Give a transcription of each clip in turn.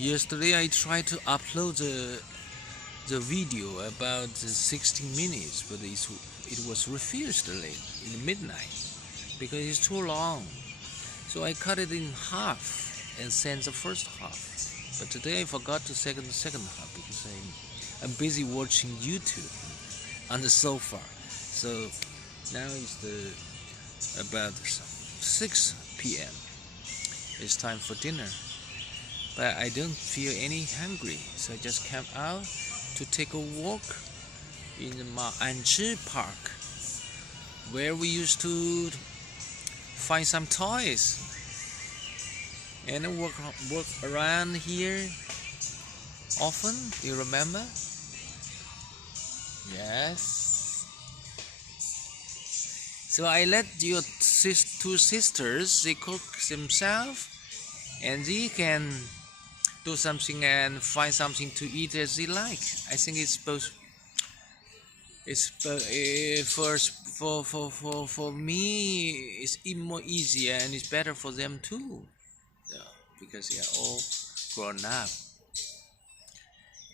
Yesterday I tried to upload the video about 16 minutes, but it was refused late in midnight because it's too long. So I cut it in half and sent the first half. But today I forgot to send the second half because I'm busy watching YouTube on the sofa. So now it's about 6 p.m. It's time for dinner. But I don't feel any hungry, so I just came out to take a walk in the Ma'anzhi Park, where we used to find some toys and I walk around here often. You remember? Yes. So I let your two sisters they cook themselves, and they can do something and find something to eat as they like. I think it's both. It's for me. It's even more easier and it's better for them too, yeah, because they are all grown up.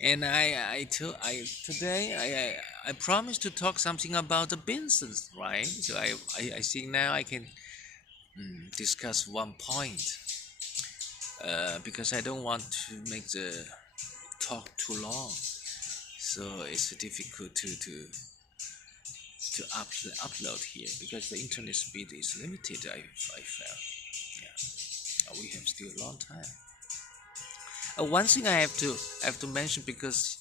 And I promised to talk something about the business, right? So I think now I can discuss one point because I don't want to make the talk too long. So it's difficult to upload here because the internet speed is limited. I felt, yeah, we have still a long time. One thing I have to mention, because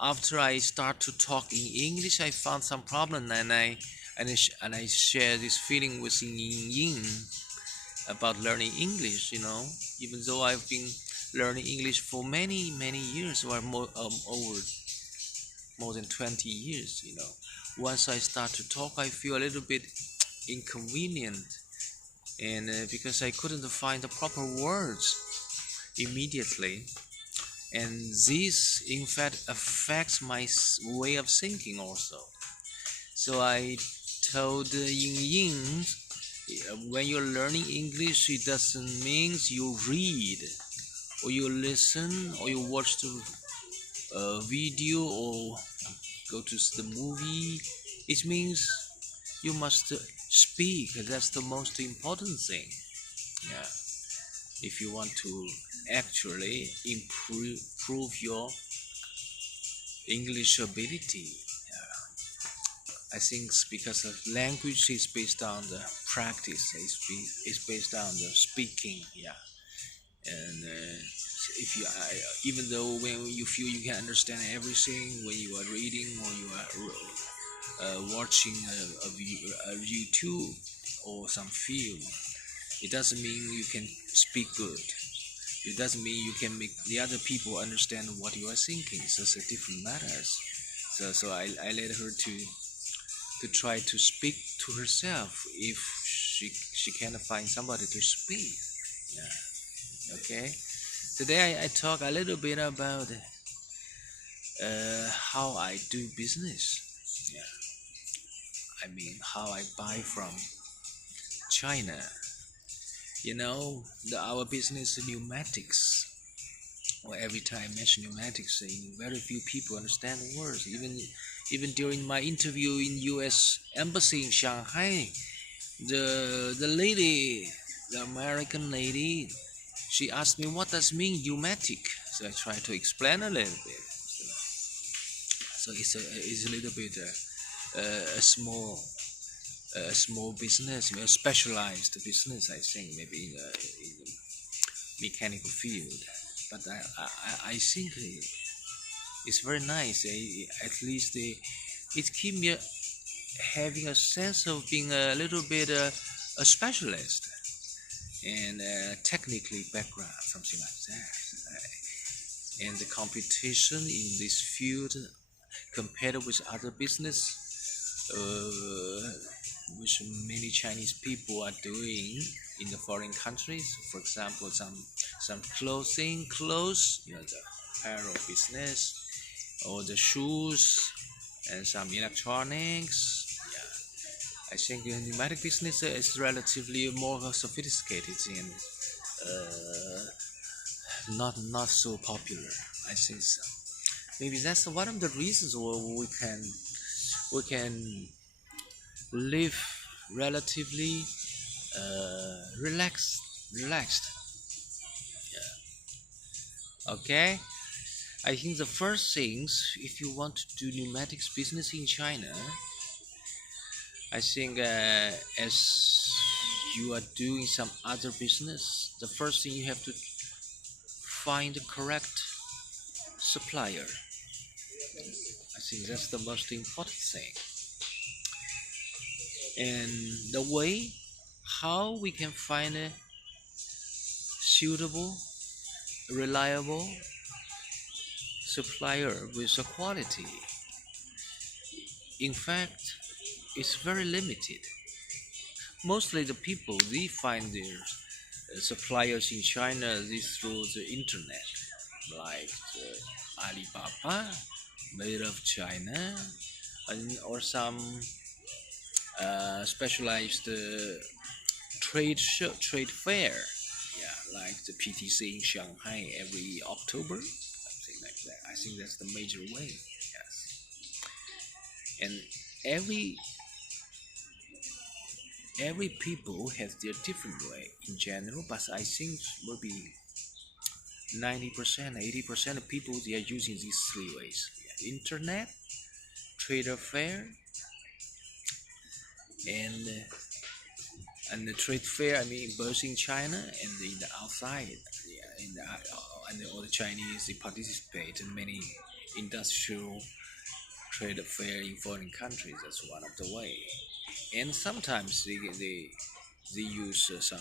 after I start to talk in English, I found some problem, and I share this feeling with Yin Yin about learning English. Even though I've been learning English for many years, or over more than 20 years. Once I start to talk, I feel a little bit inconvenient, and because I couldn't find the proper words immediately, and this in fact affects my way of thinking also. So I told Ying Ying, when you're learning English, it doesn't mean you read or you listen or you watch the video or go to the movie. It means you must speak. That's the most important thing. Yeah. If you want to actually improve your English ability. I think it's because of language is based on the practice. It's based on the speaking. Yeah. And if you even though when you feel you can understand everything when you are reading or you are watching a YouTube or some film, it doesn't mean you can speak good. It doesn't mean you can make the other people understand what you are thinking. So it's a different matters. So I let her to try to speak to herself if she cannot find somebody to speak. Yeah. Okay. Today I talk a little bit about how I do business. Yeah. I mean how I buy from China. Our business is pneumatics. Well, every time I mention pneumatics, very few people understand the words. Even during my interview in U.S. Embassy in Shanghai, the lady, the American lady, she asked me what does mean pneumatic. So I try to explain a little bit. So it's a little bit a small business, a specialized business. I think maybe in the mechanical field. But I think it's very nice. At least it keeps me having a sense of being a little bit a specialist and technically background, something like that. And the competition in this field compared with other business, which many Chinese people are doing in the foreign countries. For example, some clothes, the apparel business, or the shoes, and some electronics. Yeah, I think the pneumatic business is relatively more sophisticated and not so popular. I think so. Maybe that's one of the reasons where we can live relatively relaxed. Okay, I think the first things, if you want to do pneumatics business in China, I think as you are doing some other business, the first thing you have to find the correct supplier. I think that's the most important thing. And the way how we can find a suitable, reliable supplier with the quality, in fact, it's very limited. Mostly the people they find their suppliers in China this through the internet, like Alibaba, made of China, or some specialized trade fair, yeah, like the PTC in Shanghai every October, something like that. I think that's the major way. Yes, and every every people has their different way in general, but I think maybe 90%, 80% of people they are using these three ways: yeah, internet, trader fair, and and the trade fair. I mean, both in China and in the outside. Yeah, and all the Chinese they participate in many industrial trade fair in foreign countries. That's one of the way. And sometimes they use some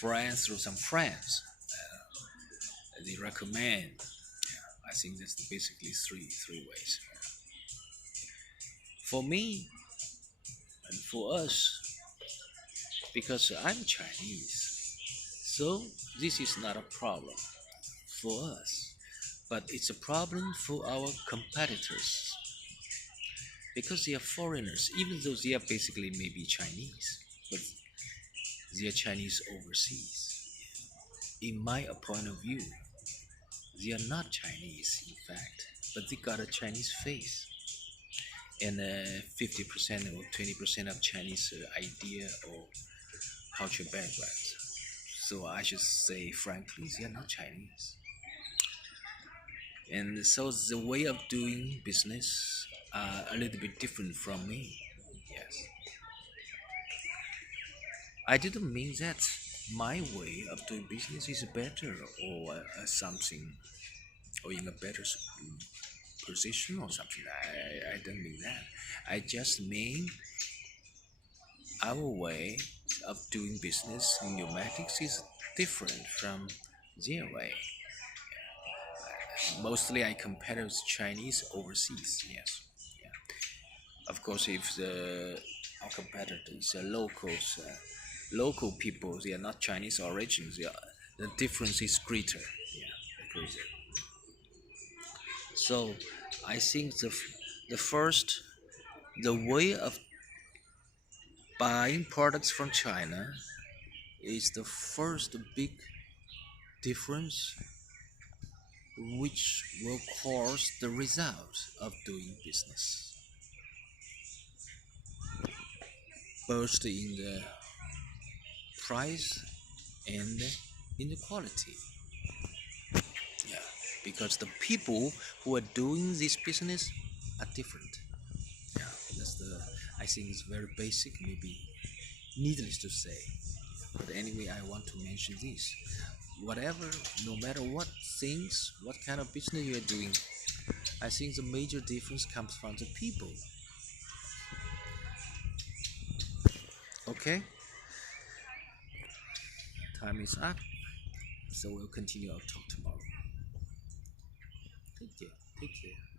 friends through some friends. They recommend. Yeah, I think that's basically three ways. For me and for us, because I'm Chinese, so this is not a problem for us, but it's a problem for our competitors because they are foreigners, even though they are basically maybe Chinese, but they are Chinese overseas. In my point of view, they are not Chinese, in fact, but they got a Chinese face and 50% or 20% of Chinese idea or culture background. So I should say, frankly, they are not Chinese. And so the way of doing business are a little bit different from me. Yes, I didn't mean that my way of doing business is better or something or in a better position or something. I don't mean that. I just mean our way of doing business in pneumatics is different from their way. Mostly I compare with Chinese overseas. Yes, yeah. Of course, if our competitors are locals, local people, they are not Chinese origins. The difference is greater. Yeah, greater. So, I think the first the way of buying products from China is the first big difference which will cause the result of doing business, both in the price and in the quality. Yeah, because the people who are doing this business are different. Yeah, that's the. I think it's very basic, maybe needless to say. But anyway, I want to mention this. Whatever, no matter what things, what kind of business you are doing, I think the major difference comes from the people. Okay, time is up, so we'll continue our talk tomorrow. Take care. Take care.